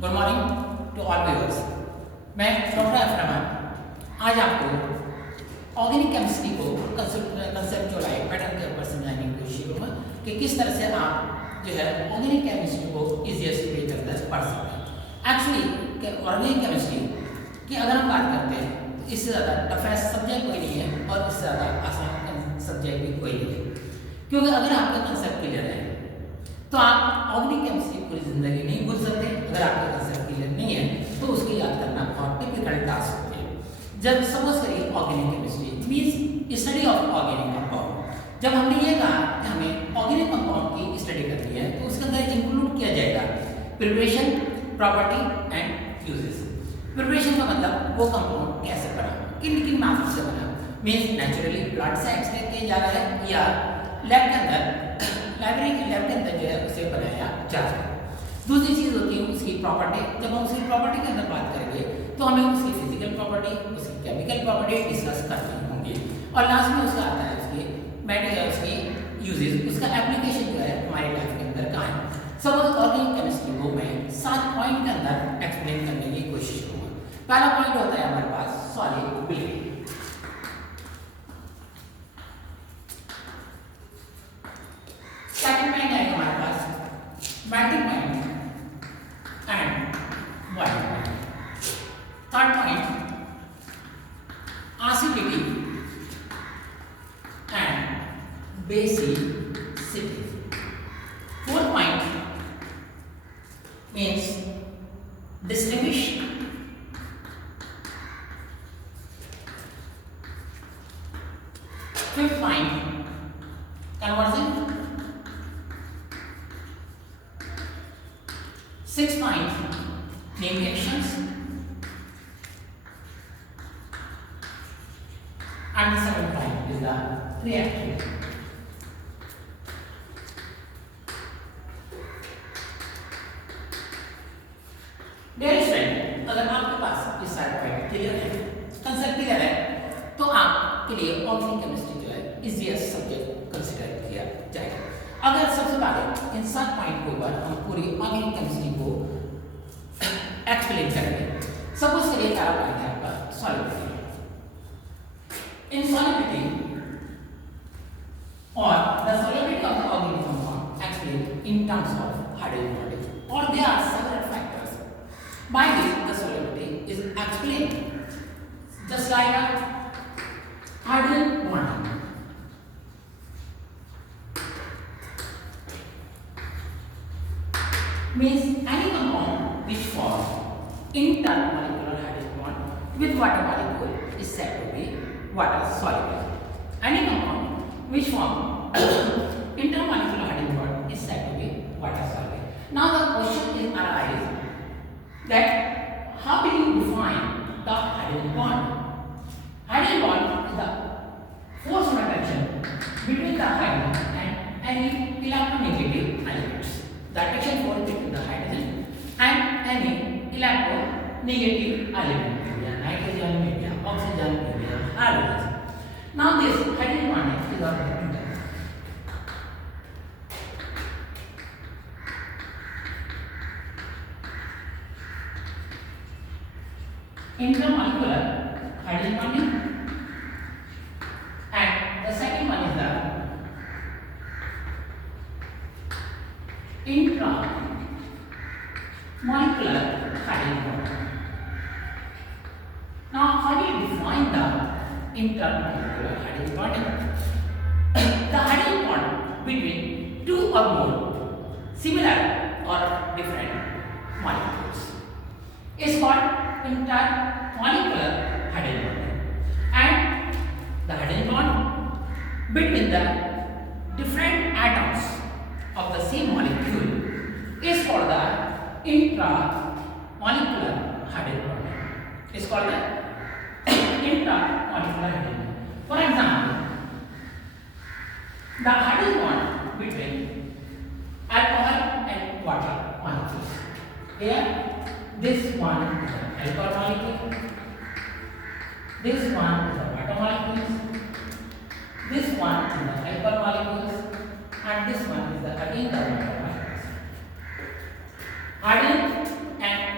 Good morning to all viewers. मैं doctor Afarman आज आपको ऑर्गेनिक केमिस्ट्री को कंसेप्चुअलाइज पैटर्न के ऊपर समझाने की कोशिश करूँगा कि किस तरह से आप जो है ऑर्गेनिक केमिस्ट्री को इजीएस्ट वे के अंदर पढ़ सकते हैं। एक्चुअली ऑर्गेनिक केमिस्ट्री की अगर हम बात करते हैं तो इससे ज़्यादा टफेस्ट सब्जेक्ट कोई नहीं है और इससे ज़्यादा आसान सब्जेक्ट भी कोई नहीं है, क्योंकि अगर आपका कंसेप्ट क्लियर है तो आप ऑर्गेनिक केमिस्ट्री पूरी जिंदगी नहीं भूल सकते। अगर आपका कंसेप्ट क्लियर नहीं है तो उसकी याद करना बहुत डिफिकल्ट टास्क होती है। जब सपोज करिए organic chemistry means study of organic compound, जब हमने ये कहा कि हमें ऑर्गेनिक कंपाउंड की स्टडी करनी है तो उसके अंदर इंक्लूड किया जाएगा preparation, property and uses. Preparation का मतलब वो कंपाउंड कैसे बना, किन किन मेथड से बना, मीन्स नेचुरली ब्लड से एक्सट्रैक्ट किया जा रहा है या लैब के अंदर लैब के अंदर जो है उसे बनाया जा रहा है। दूसरी चीज़ होती है उसकी प्रॉपर्टी। जब हम उसकी प्रॉपर्टी के अंदर बात करेंगे तो हमें उसकी फिजिकल प्रॉपर्टी, उसकी केमिकल प्रॉपर्टी डिस्कस करनी होंगी और लास्ट में उसका आता है उसकी यूजेस, उसका एप्लीकेशन जो है हमारी लाइफ के अंदर कहाँ है। सपोज ऑर्गेनिक केमिस्ट्री को मैं 7 पॉइंट के अंदर एक्सप्लेन करने की कोशिश करूँगा। पहला पॉइंट होता है हमारे पास सॉल्युबिलिटी। सेकंड पॉइंट है हमारे पास melting point and boiling point. Third point acidity and basicity। Fourth point means distinguish. Fifth point conversion. Sixth point, name reactions, and the seventh point is the reactivity. Dear friend, अगर आपके पास ये सारे point clear है, concept clear है, तो आपके लिए organic chemistry जो है इजीएस्ट सब्जेक्ट कंसिडर किया जाएगा। अगर सबसे पहले इन 7 पॉइंट के ऊपर हम पूरी ऑर्गेनिक केमिस्ट्री को एक्सप्लेन करेंगे। सपोज करिए पहला पॉइंट है आपका सॉल्युबिलिटी। इन सॉल्युबिलिटी और the solubility of the organic compound explain in terms of hydrogen bonding और there are several factors by which the solubility is explained just like a hydrogen bonding. Means any compound which forms intermolecular hydrogen bond with water molecule is said to be water soluble. Any compound which forms intermolecular hydrogen bond is said to be water soluble. Now the question is arise that how will you define the hydrogen bond? Hydrogen bond is the force of attraction between the hydrogen and any electronegative elements. The attraction force between the hydrogen and any electronegative element, maybe nitrogen, maybe oxygen, maybe hydrogen. Now this hydrogen bond is of interest. Intermolecular hydrogen bonding, and the second one is the intramolecular hydrogen bond. Now, how do you define the intermolecular hydrogen bonding? The hydrogen bond between two or more similar or different molecules is called intermolecular hydrogen bonding, and the hydrogen bond between the different atoms of the same molecule is called the intramolecular hydrogen bond. Is called the intramolecular hydrogen bond. For example, the hydrogen bond between alcohol and water molecules. Here, this one is the alcohol molecule, this one is the water molecules, this one is the alcohol molecules, and this one is the again the water molecules. Hydrogen and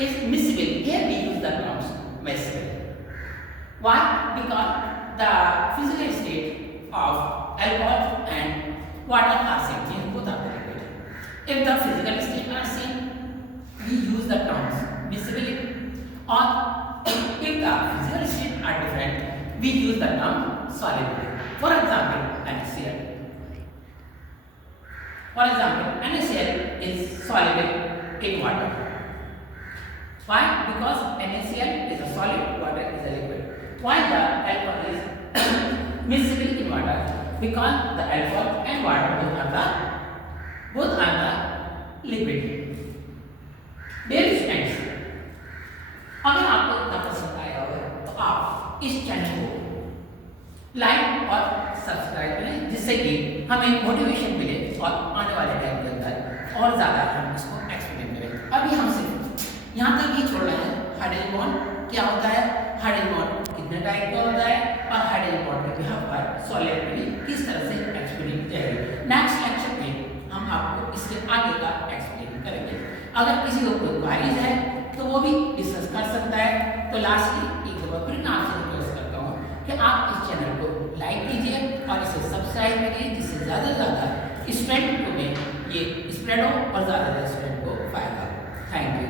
is miscible. Here we use the terms miscible. Why? Because the physical state of alcohol and water are same, means both are liquid. If the physical state are same, we use the terms miscible, or if the physical state are different, we use the term soluble. For example, NaCl. For example, NaCl is soluble in water. Why? Because NaCl is a solid, water is a liquid. Why the alcohol is miscible in water? Because the alcohol and water both are the liquid. Dear students, अगर आपको इतना पसंद आया हो तो आप इस चैनल को लाइक और सब्सक्राइब करें, जिससे कि हमें मोटिवेशन मिले और आने वाले टाइम के अंदर और ज़्यादा हम इसको एक्सपेरिमेंट करें। अभी हम सिर्फ यहाँ तक ही छोड़ रहे हैं हाइड्रोजन बॉन्ड क्या होता है, हाइड्रोजन बॉन्ड कितने टाइप का होता है, और हाइड्रोजन बॉन्ड के बिहाफ पर सॉलिबिलिटी किस तरह से एक्सपेरिमेंट करेंगे। नेक्स्ट लेक्चर में हम आपको इसके आगे का एक्सप्लेन करेंगे। अगर किसी को कोई क्वेरीज है तो वो भी डिस्कस कर सकता है। तो लास्टली एक दफा फिर मैं आपसे रिक्वेस्ट करता हूँ कि आप इस चैनल को लाइक कीजिए और इसे सब्सक्राइब करिए, जिससे ज़्यादा से ज़्यादा स्टूडेंट को में ये स्प्रेड हो और ज़्यादा स्टूडेंट को फायदा हो। Thank you.